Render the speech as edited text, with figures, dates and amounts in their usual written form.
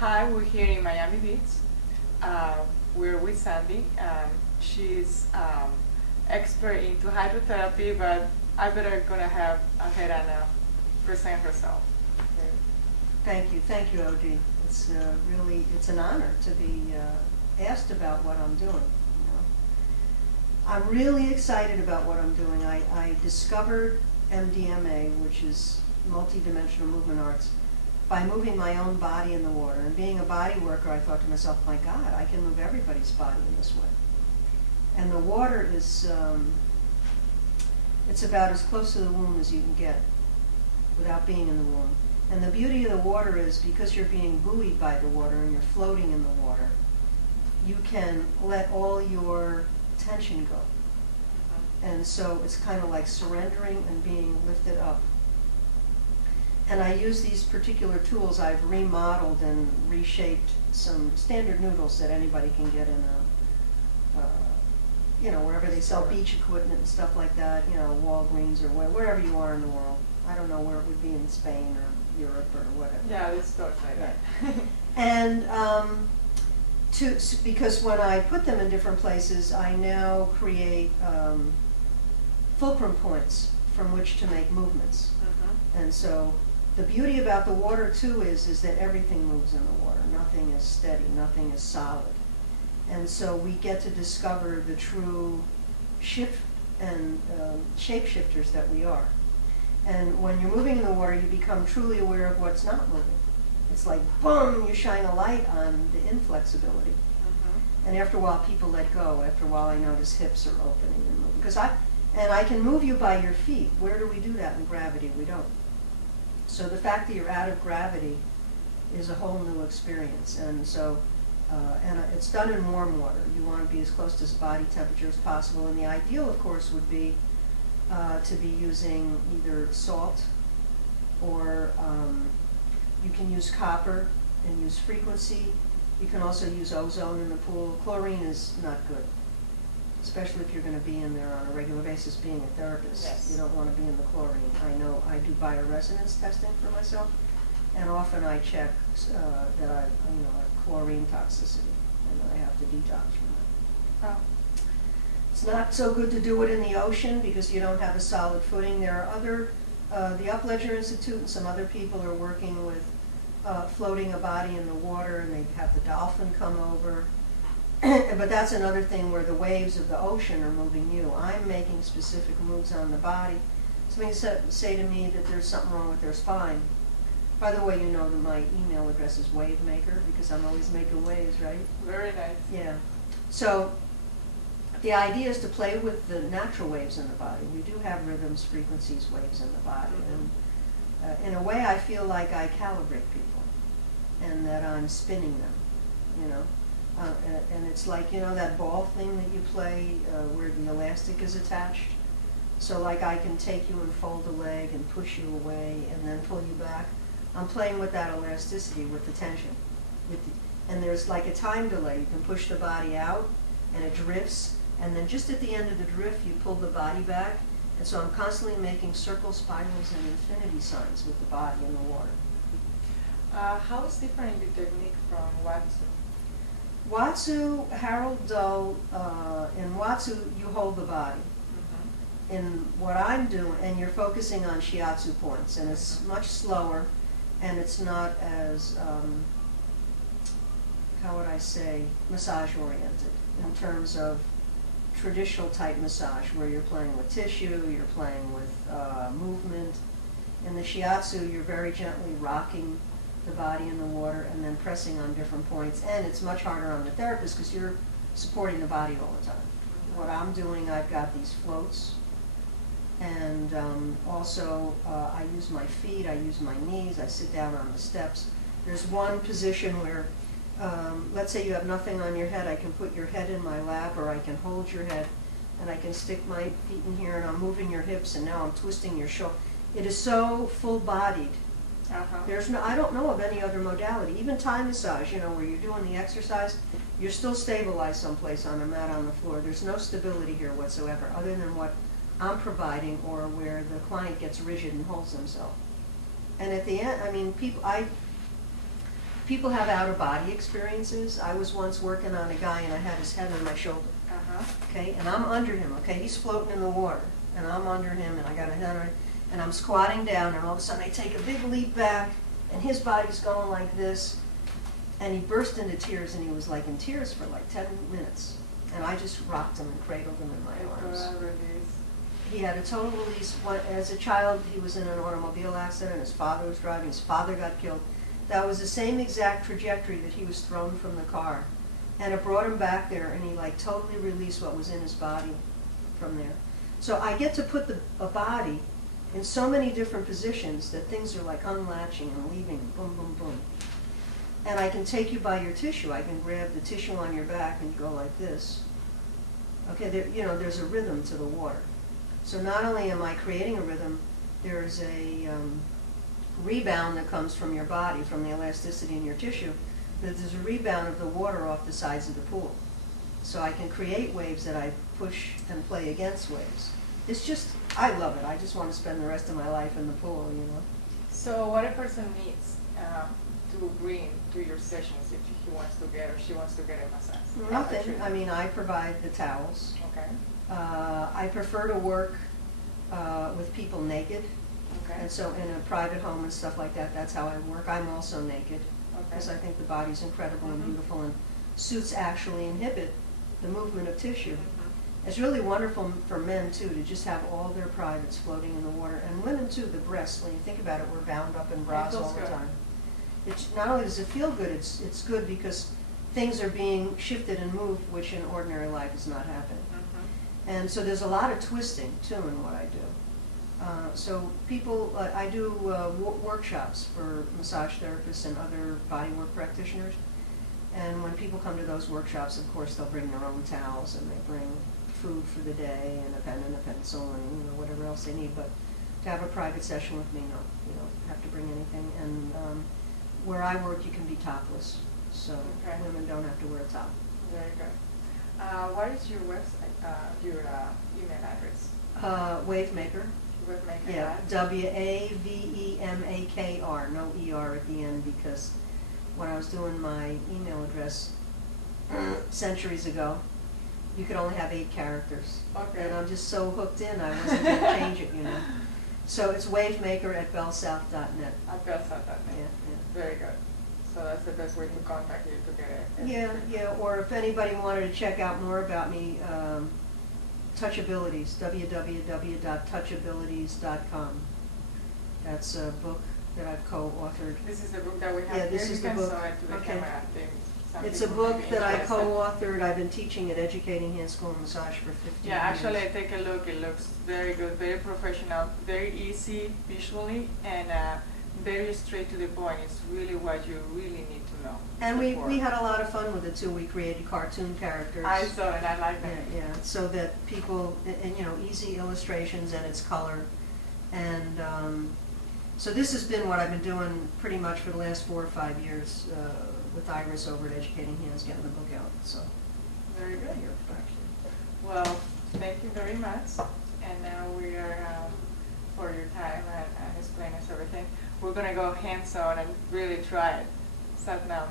Hi, we're here in Miami Beach. We're with Sandy. She's expert into hydrotherapy, but I better gonna have Herana present herself. Okay. Thank you, OD. It's it's an honor to be asked about what I'm doing. I'm really excited about what I'm doing. I discovered MDMA, which is multidimensional movement arts, by moving my own body in the water. And being a body worker, I thought to myself, my God, I can move everybody's body in this way. And the water is, it's about as close to the womb as you can get without being in the womb. And the beauty of the water is because you're being buoyed by the water and you're floating in the water, you can let all your tension go. And so it's kind of like surrendering and being lifted up. And I use these particular tools. I've remodeled and reshaped some standard noodles that anybody can get in wherever they sell beach equipment and stuff like that, Walgreens or wherever you are in the world. I don't know where it would be in Spain or Europe or whatever. Yeah, it's stuff like that. And because when I put them in different places, I now create fulcrum points from which to make movements. And so the beauty about the water too is that everything moves in the water. Nothing is steady, nothing is solid. And so we get to discover the true shift and shapeshifters that we are. And when you're moving in the water, you become truly aware of what's not moving. It's like, boom, you shine a light on the inflexibility. And after a while, people let go. After a while, I notice hips are opening and moving. Because I can move you by your feet. Where do we do that in gravity? We don't. So the fact that you're out of gravity is a whole new experience. And so, it's done in warm water. You want to be as close to body temperature as possible. And the ideal, of course, would be to be using either salt or you can use copper and use frequency. You can also use ozone in the pool. Chlorine is not good, especially if you're going to be in there on a regular basis being a therapist. Yes. You don't want to be in the chlorine. I know I do bioresonance testing for myself, and often I check that I have chlorine toxicity, and that I have to detox from that. Oh. It's not so good to do it in the ocean because you don't have a solid footing. There are other, the Upledger Institute and some other people are working with floating a body in the water, and they have the dolphin come over. But that's another thing where the waves of the ocean are moving you. I'm making specific moves on the body. Somebody say to me that there's something wrong with their spine. By the way, you know that my email address is Wavemaker because I'm always making waves, right? Very nice. Yeah. So the idea is to play with the natural waves in the body. We do have rhythms, frequencies, waves in the body. And in a way, I feel like I calibrate people and that I'm spinning them, and it's like, that ball thing that you play where the elastic is attached. So like I can take you and fold a leg and push you away and then pull you back. I'm playing with that elasticity, with the tension. And there's like a time delay. You can push the body out and it drifts, and then just at the end of the drift, you pull the body back. And so I'm constantly making circle spirals and infinity signs with the body in the water. How is different your technique from Wacth? Watsu, Harold Dull, in Watsu, you hold the body. In what I'm doing, and you're focusing on shiatsu points, and it's much slower, and it's not as, how would I say, massage-oriented in terms of traditional type massage, where you're playing with tissue, you're playing with movement. In the shiatsu, you're very gently rocking the body in the water and then pressing on different points, and it's much harder on the therapist because you're supporting the body all the time. What I'm doing, I've got these floats, and also I use my feet, I use my knees, I sit down on the steps. There's one position where, let's say you have nothing on your head, I can put your head in my lap, or I can hold your head, and I can stick my feet in here, and I'm moving your hips, and now I'm twisting your shoulder. It is so full-bodied. I don't know of any other modality. Even Thai massage, where you're doing the exercise, you're still stabilized someplace on a mat on the floor. There's no stability here whatsoever, other than what I'm providing, or where the client gets rigid and holds themselves. And at the end, people have out-of-body experiences. I was once working on a guy and I had his head on my shoulder. Okay, and I'm under him, okay? He's floating in the water, and I'm under him, and I got a head on it, and I'm squatting down, and all of a sudden I take a big leap back, and his body's going like this, and he burst into tears, and he was like in tears for like 10 minutes. And I just rocked him and cradled him in my arms. He had a total release. As a child, he was in an automobile accident. His father was driving. His father got killed. That was the same exact trajectory that he was thrown from the car. And it brought him back there, and he like totally released what was in his body from there. So I get to put a body in so many different positions that things are like unlatching and leaving, boom, boom, boom. And I can take you by your tissue. I can grab the tissue on your back and go like this. Okay, there's a rhythm to the water. So not only am I creating a rhythm, there's a rebound that comes from your body, from the elasticity in your tissue. There's a rebound of the water off the sides of the pool. So I can create waves that I push and play against waves. It's just, I love it. I just want to spend the rest of my life in the pool, you know. So what a person needs to bring to your sessions if he wants to get or she wants to get a massage? Nothing. I mean, I provide the towels. Okay. I prefer to work with people naked. Okay. And so in a private home and stuff like that, that's how I work. I'm also naked. Because Okay. I think the body's incredible and beautiful, and suits actually inhibit the movement of tissue. It's really wonderful for men too to just have all their privates floating in the water, and women too. The breasts, when you think about it, we're bound up in bras all the time. It's not only does it feel good, it's good because things are being shifted and moved, which in ordinary life is not happening. And so there's a lot of twisting too in what I do. So people, I do workshops for massage therapists and other bodywork practitioners. And when people come to those workshops, of course, they'll bring their own towels and they bring food for the day and a pen and a pencil and whatever else they need. But to have a private session with me, no, you don't have to bring anything. And where I work, you can be topless, so women don't have to wear a top. Very good. What is your website, your email address? Wavemaker. Wavemaker. Yeah, WAVEMAKR, no ER at the end, because when I was doing my email address centuries ago, you could only have 8 characters. Okay. And I'm just so hooked in, I wasn't going to change it, you know. So it's wavemaker@bellsouth.net. At bellsouth.net. Yeah, yeah. Very good. So that's the best way to contact you to get it. Yeah, or if anybody wanted to check out more about me, Touchabilities, www.touchabilities.com. That's a book that I've co-authored. This is the book that we have Yeah, here. this is You the can book. show it to the Okay. camera. I think some It's a people may book be that I interested. co-authored. I've been teaching at Educating Hand School and Massage for 15 years. Yeah, actually, take a look. It looks very good, very professional, very easy visually, and very straight to the point. It's really what you really need to know. And we before. had a lot of fun with it too. We created cartoon characters. I saw it. I like that. Yeah, yeah, so that people, and easy illustrations and its color. And so this has been what I've been doing pretty much for the last 4 or 5 years with Iris over at Educating Hands, getting the book out. So Very good. Well, thank you very much. And now we are, for your time and explaining us everything, we're going to go hands-on and really try it. Start now.